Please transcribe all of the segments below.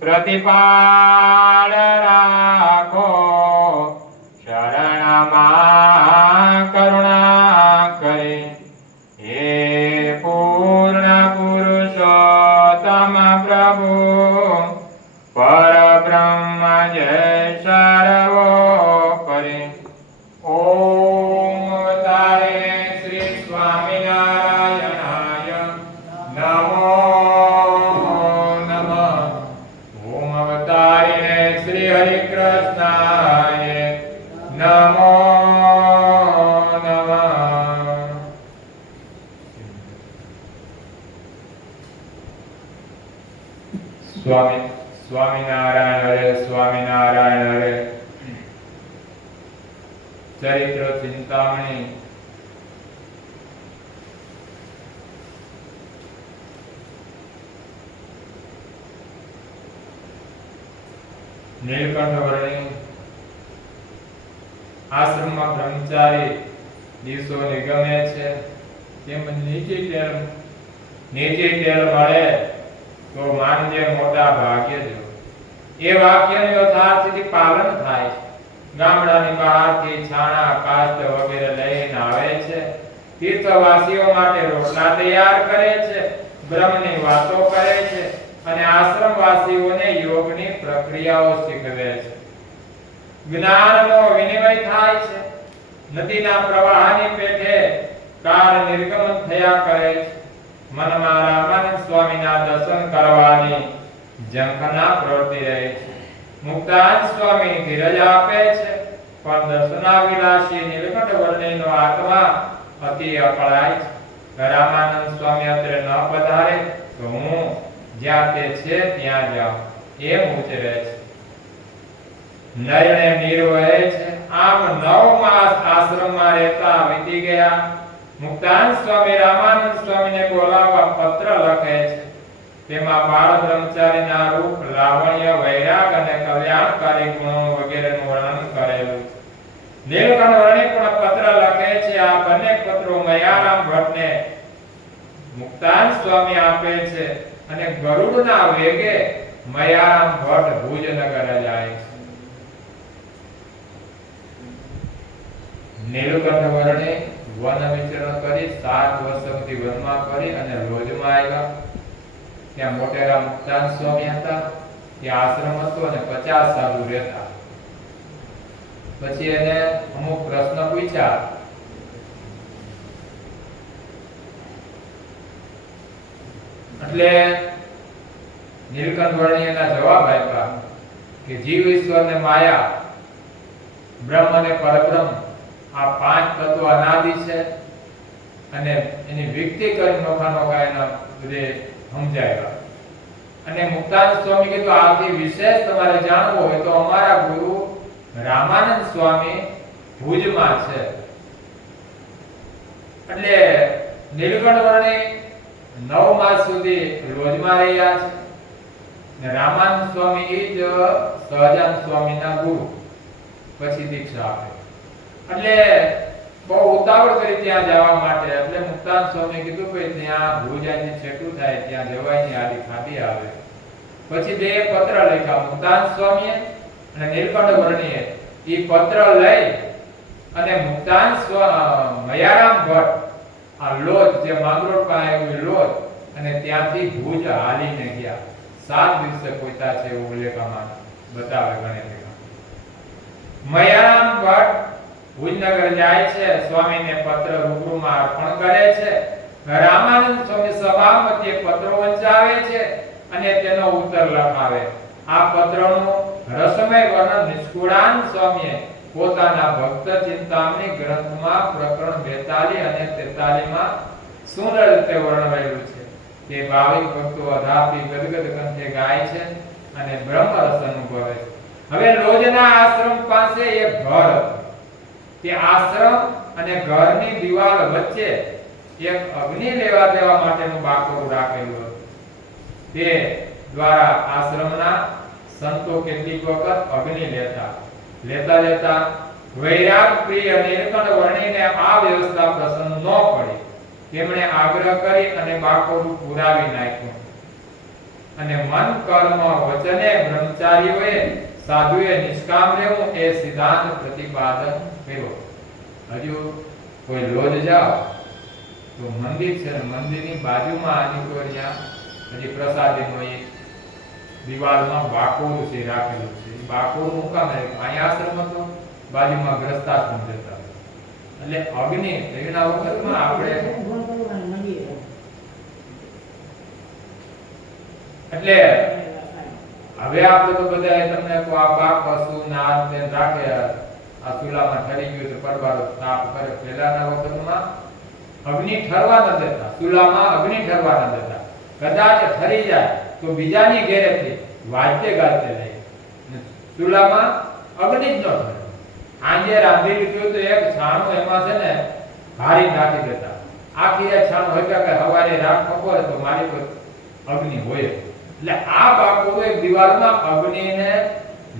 પ્રતિપાળ રાખો, શરણમાં કરુણા કરે. હે પૂર્ણ પુરુષોત્તમ પ્રભુ પરબ્રહ્મ જય સર્વોપરી. ઓમ તારે શ્રી સ્વામિનારાયણાય નમો શ્રી હરિ કૃષ્ણાય નમો નમઃ. સ્વામિનારાયણ હરે, સ્વામિનારાયણ હરે. ચરિત્ર ચિંતામણી નીલકંઠ વર્ણી આશ્રમમાં બ્રહ્મચારી દિવસો નિગમે છે. તેમ નીચી ટેલ મળે તો માનજે મોટા ભાગ્ય જો. એ વાક્યનું યથાર્થથી પાલન થાય છે. ગામડાની બહારથી છાણા કાસ્ત વગેરે લઈને આવે છે. તીર્થવાસીઓ માટે રોટલા તૈયાર કરે છે, બ્રહ્મની વાતો કરે છે અને આશ્રમવાસીઓને યોગની પ્રક્રિયાઓ શીખવે છે. જ્ઞાનનો વિનિમય થાય છે. નદીના પ્રવાહની પેઠે કાર નિર્ગમન થયા કરે છે. મનમાં રામાનંદ સ્વામીના દર્શન કરવાની ઝંખના પ્રવૃત્તિ રહે છે. મુક્તાનંદ સ્વામી ધીરજ આપે છે, પણ દર્શનાભિલાષી નીલકંઠ વર્ણીનો આત્મા અતિ અકળાય છે. રામાનંદ સ્વામી અત્રે ન પધારે તો હું જ્યાં તે છે ત્યાં જાઉં એમ ઉતરે છે. નયને નીર વહે છે. આમ 9 માસ આશ્રમમાં રહેતા વીતી ગયા. મુક્તાનંદ સ્વામી રામાનંદ સ્વામીને બોલાવવા પત્ર લખે છે. તેમાં બાળ બ્રહ્મચારીના રૂપ, લાવણ્ય, વૈરાગ અને કલ્યાણકારી ગુણો વગેરેનું વર્ણન કરેલું છે. નીલકંઠ વર્ણી પણ પત્ર લખે છે. આ બંને પત્રો મયારામ ભટ્ટને મુક્તાનંદ સ્વામી આપે છે અને ગરુડના વેગે મયારામ ભટ્ટ ભુજનગર જાય છે. નીલકંઠ વર્ણી વન વિચરણ કરી 7 વર્ષ સુધી વનમાં કરી અને લોજમાં આવ્યા. ત્યાં મોટેરા મુક્તાનંદ સ્વામી હતા. ત્યાં આશ્રમ હતો અને 50 સાધુ રહેતા. પછી એને અમુક પ્રશ્ન પૂછ્યા. એટલે નીલકંઠ વર્ણી એના જવાબ આપ્યા કે જીવ ઈશ્વર ને માયા, બ્રહ્મ અને પરબ્રહ્મ આ 5 તત્વો અનાદિ છે અને એની વિકૃતિ કરી નોખા એના બધે સમજાવ્યા. અને મુક્તાનંદ સ્વામી કીધું આથી વિશેષ તમારે જાણવું હોય તો અમારા ગુરુ રામાનંદ સ્વામી ભુજમાં છે. એટલે નીલકંઠ વર્ણી 9 માસ સુધી લોજમાં રહ્યા છે. ને રામાનંદ સ્વામી એ જ સહજાનંદ સ્વામીના ગુરુ. પછી દીક્ષા આપે. એટલે બહુ ઉતાવળ કરી ત્યાં જવા માટે. એટલે મુક્તાનંદ સ્વામી કીધું કે ત્યાં ભુજાથી છેટું થાય ત્યાં જવાય ની આદિ ખાતી આવે. પછી બે પત્ર લખ્યા મુક્તાનંદ સ્વામીએ અને નીલકંઠ વર્ણીએ. એ પત્ર લઈ અને મુક્તાનંદ મયારામ ભટ્ટ આ લોજ જે માંગરોળ પાસે આવ્યું લોજ અને ત્યાંથી ભુજ હાલીને ગયા. 7 દિવસે પહોંચ્યા છે એવું ઉલ્લેખમાં બતાવે ગણેશમાં. મયારામ ભટ્ટ ભુજનગર જાય છે. સ્વામીને પત્ર રૂબરૂમાં અર્પણ કરે છે. રામાનંદ સ્વામી સભામધ્યે પત્રો વંચાવે છે અને તેનો ઉત્તર લખાવે. આ પત્રનું વર્ણન નિષ્કુળાન સ્વામીએ પોતાના ભક્ત ચિંતામણી ગ્રંથમાં પ્રકરણ 42 અને 43 માં સુંદર રીતે વર્ણવેલું છે. તે ભાવિક ભક્તો અધાપી ગદગદ કંઠે ગાય છે અને બ્રહ્મ રસ અનુભવે છે. હવે લોજના આશ્રમ પાસે એક ઘર હતું. તે આશ્રમ અને ઘરની દિવાલ વચ્ચે એક અગ્નિ લેવા દેવા માટેનું બાકડું રાખેલું હતું. તે દ્વારા આશ્રમના સંતો કેટલીક વખત અગ્નિ લેતા વૈરાગ પ્રિય નીલકંઠ વર્ણીને આ વ્યવસ્થા પસંદ ન પડી. તેમણે આગ્રહ કરી અને બાકડું પુરાવી નાખ્યું અને મન કર્મ વચને બ્રહ્મચારીઓએ સાધુએ નિષ્કામ રહેવું એ સિદ્ધાંત પ્રતિપાદન કર્યો. હજુ કોઈ લોજ જાઓ તો મંદિર છે, મંદિરની બાજુમાં આની કોઈ હજી પ્રસાદીનો એક દિવાલમાં બાકોરું છે રાખેલું છે. બાકોરું મુકામે અહીંયા આશ્રમ હતો, બાજુમાં ગ્રસ્તાશ્રમ જતા એટલે અગ્નિ એના વખતમાં આપણે એટલે હવે આપણે તો બધા તમને કો આ બાક પશુ ના ને રાખે આ ચૂલામાં ઠરી ગયું તો પરબારો તાપ કરે. પહેલાના વખતમાં અગ્નિ ઠરવા ન દેતા, ચૂલામાં અગ્નિ ઠરવા ન દેતા. કદાચ ઠરી જાય તો બીજાની ઘેરેથી વાજતે ગાજતે લઈ ચૂલામાં અગ્નિ જ ન ઠરે. આજે રાંધી લીધું તો એક છાણું એમાં છે ને ભારી નાખી દેતા. આખી એક છાણું હોય કે હવારે રાખ ખપોરે તો મારી પર અગ્નિ હોય. એટલે આ બાકો એક દિવાલમાં અગ્નિને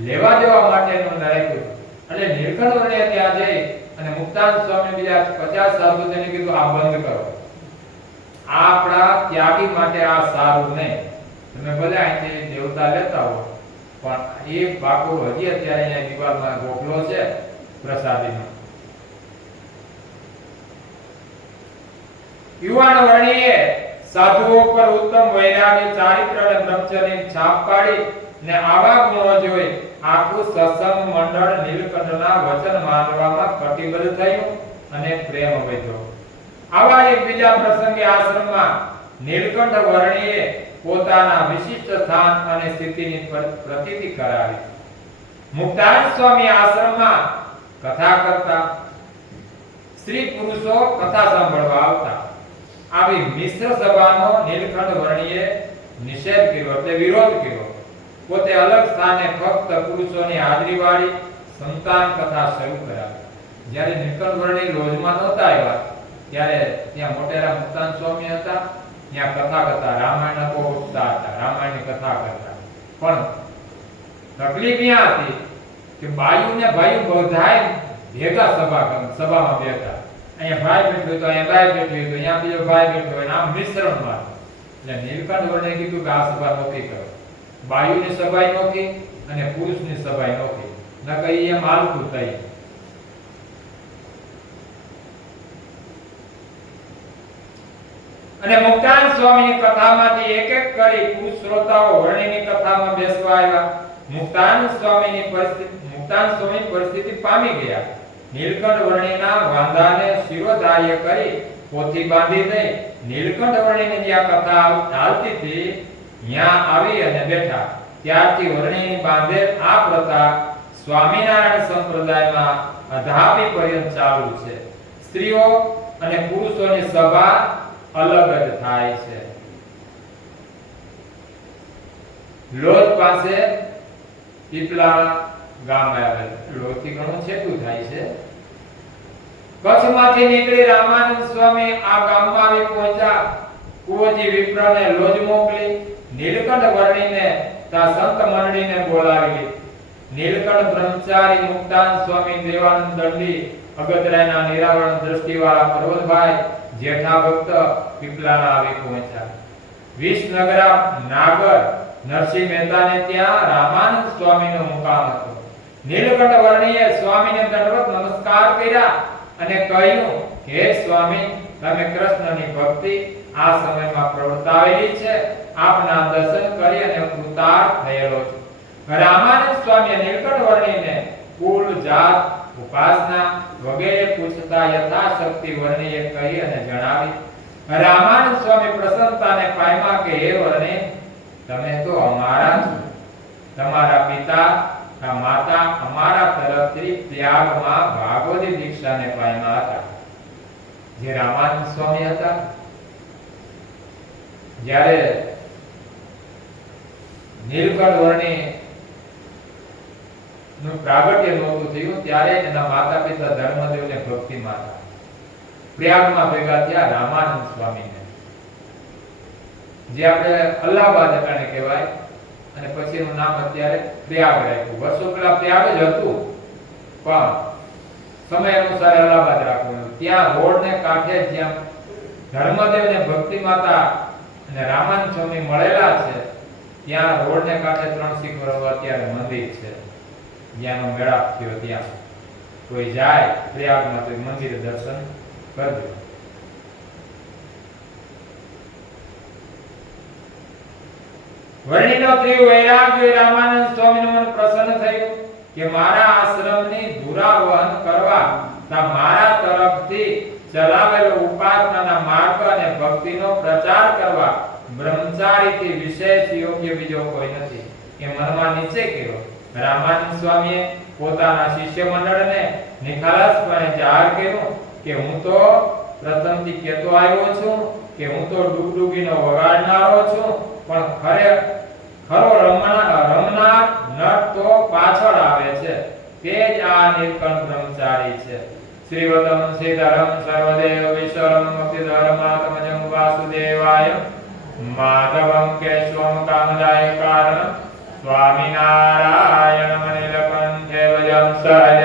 લેવા દેવા માટેનું રાખ્યું. એટલે નીલકંઠ વર્ણીએ ત્યાં જઈ અને મુક્તાનંદ સ્વામી બીજા 50 સાધુઓને કીધું આ બંધ કરો. આપણા ત્યાગી માટે આ સારું નહીં. તમે ભલે અહીંથી દેવતા લેતા હો પણ એ બાકો હજી અત્યારે અહીંયા દિવાલમાં ગોખલો છે પ્રસાદીનો. યુવાન વર્ણીએ સાધુઓ પર ઉત્તમ વૈરાગ્ય, ચારિત્ર અને બ્રહ્મચર્યની છાપ પાડી ને આવા ગુણો જોઈ આખું સત્સંગ મંડળ નીલકંઠના વચન માનવામાં કટિબદ્ધ થયું અને પ્રેમ વધ્યો. આવા એક બીજા પ્રસંગે આશ્રમમાં નીલકંઠ વર્ણીએ પોતાના વિશિષ્ટ સ્થાન અને સ્થિતિની પ્રતીતિ કરાવી. મુક્તાનંદ સ્વામી આશ્રમમાં કથા કરતા, સ્ત્રી પુરુષો કથા સાંભળવા આવતા. આવી મિશ્ર સભાનો નીલકંઠ વર્ણીએ નિષેધ કર્યો એટલે વિરોધ કર્યો. પોતે અલગ સ્થાને ફક્ત પુરુષોની હાજરીવાળી સંતાન કથા શરૂ કરાવી. જ્યારે નીલકંઠ વર્ણી લોજમાં નહોતા આવ્યા ત્યારે ત્યાં મોટેરા મુક્તાનંદ સ્વામી હતા, ત્યાં કથા કરતા, રામાયણ બોલતા હતા, રામાયણની કથા કરતા. પણ તકલીફ ત્યાં હતી કે બાયુ ને ભાઈ બધાય ભેગા સભામાં બેઠા. અહીંયા ભાઈ બેઠો તો અહીંયા ભાઈ બેઠો તો અહીંયા બીજો ભાઈ બેઠો હોય, આમ મિશ્રણમાં. એટલે નીલકંઠ વર્ણીએ કીધું કે આ સભા નોખી કરો. બાયુની સભાઈ નોખી અને પુરુષની સભાઈ નોખી. નકર એમ હાલતું થઈ. અને મુક્તાનંદ સ્વામીની કથામાંથી એક એક કરી પુરુષ શ્રોતાઓ વર્ણીની કથામાં બેસવા આવ્યા. મુક્તાનંદ સ્વામી પરિસ્થિતિ પામી ગયા. નીલકંઠ વર્ણીના વાંધાને શિરોધાર્ય કરી પોથી બાંધી દઈ નીલકંઠ વર્ણીની જ્યાં કથા ચાલતી હતી ત્યાં આવી અને બેઠા. ત્યારથી વર્ણીની બાંધેલ આ પ્રથા સ્વામિનારાયણ સંપ્રદાયમાં અધાપી પર્યંત ચાલુ છે. સ્ત્રીઓ અને પુરુષોની સભા અલગ જ થાય છે. લોજ પાસે પીપલા ગામ આવેલ. લોજથી ઘણું છેટું થાય છે. કચ્છમાંથી નીકળી રામાનંદ સ્વામી આ ગામમાં આવી પહોંચ્યા. કુંવરજી વિપ્રને લોજ મોકલી. નીલકંઠ વર્ણીને ત્યાં સંત મંડળીને બોલાવી. નીલકંઠ બ્રહ્મચારી, મુક્તાનંદ સ્વામી, દેવાનંદ દંડી, અગતરાયના નિરાવરણ દ્રષ્ટિવાળા પર્વતભાઈ, જેઠા ભક્ત પીપલાના આવી પહોંચ્યા. વિસનગરા નાગર નરસિંહ મહેતાને ત્યાં રામાનંદ સ્વામીનો મુકામ હતો. નીલકંઠ વર્ણીએ સ્વામીને દંડવત નમસ્કાર કર્યા અને કહ્યું, હે સ્વામી, તમે કૃષ્ણની ભક્તિ આ સમયમાં પ્રવર્તાવેલી છે. આપના દર્શન કરી અને કૃતાર્થ થયેલો છું. રામાનંદ સ્વામીએ નીલકંઠ વર્ણીને કુલ, જાત, ઉપાસના વગેરે પૂછતા યથાશક્તિ વર્ણીએ કહી અને જણાવી. રામાનંદ સ્વામી પ્રસન્નતાને પામ્યા કે હે વર્ણી, તમે તો અમારા છો. તમારા પિતા આ માતા અમારા તરફથી ત્યાગમાં ભાગવતી દીક્ષાને પામ્યા હતા. જે રામાનંદ સ્વામી હતા, જ્યારે નીલકંઠ વર્ણી નું પ્રાગટ્ય નહોતું થયું ત્યારે એના માતા પિતા ધર્મદેવ ને ભક્તિ માતા પ્રયાગમાં ભેગા થયા રામાનંદ સ્વામીને, જે આપણે અલ્હાબાદ અટાણે કહેવાય અને પછી એનું નામ અત્યારે પ્રયાગ રાખ્યું. વર્ષો પહેલા પ્રયાગ જ હતું પણ સમય અનુસાર અલ્હાબાદ રાખવું. ત્યાં રોડ ને કાંઠે જ્યાં ધર્મદેવ ને ભક્તિ માતા અને રામાનંદ સ્વામી મળેલા છે, ત્યાં રોડ ને કાંઠે 3 શિખરો અત્યારે મંદિર છે. જ્યાંનો મેળાપ થયો ત્યાં કોઈ જાય પ્રયાગમાં તો મંદિર દર્શન કરજો. વર્ણિનો ત્રિવ વૈરાગ જોઈ રામાનંદ સ્વામીનું મન પ્રસન્ન થયું કે મારા આશ્રમની ધુરા વહન કરવા મારા તરફથી ચલાવેલો ઉપાસનાના માર્ગ અને ભક્તિનો પ્રચાર કરવા બ્રહ્મચારીથી વિશેષ યોગ્ય બીજો કોઈ નથી. એ મનમાં નીચે કર્યો. રામાનંદ સ્વામીએ પોતાના શિષ્ય મંડળને નિખાલસપણે જાહેર કર્યું કે હું તો પ્રથમથી કહેતો આવ્યો છું કે હું તો ડુગડુગીનો વગાડનારો છું, પણ ખરો રમનાર નટ તો પાછળ આવે છે. તે જ આ નીલકંઠ બ્રહ્મચારી છે. શ્રીવતમ શ્રીધરમ સર્વદેવ વિશ્વરમ ભક્તિધર્માત્મજં વાસુદેવાય માધવમ કેશવમ કામદાય કારણ સ્વામિનારાયણ નીલકંઠે વજમ સહજ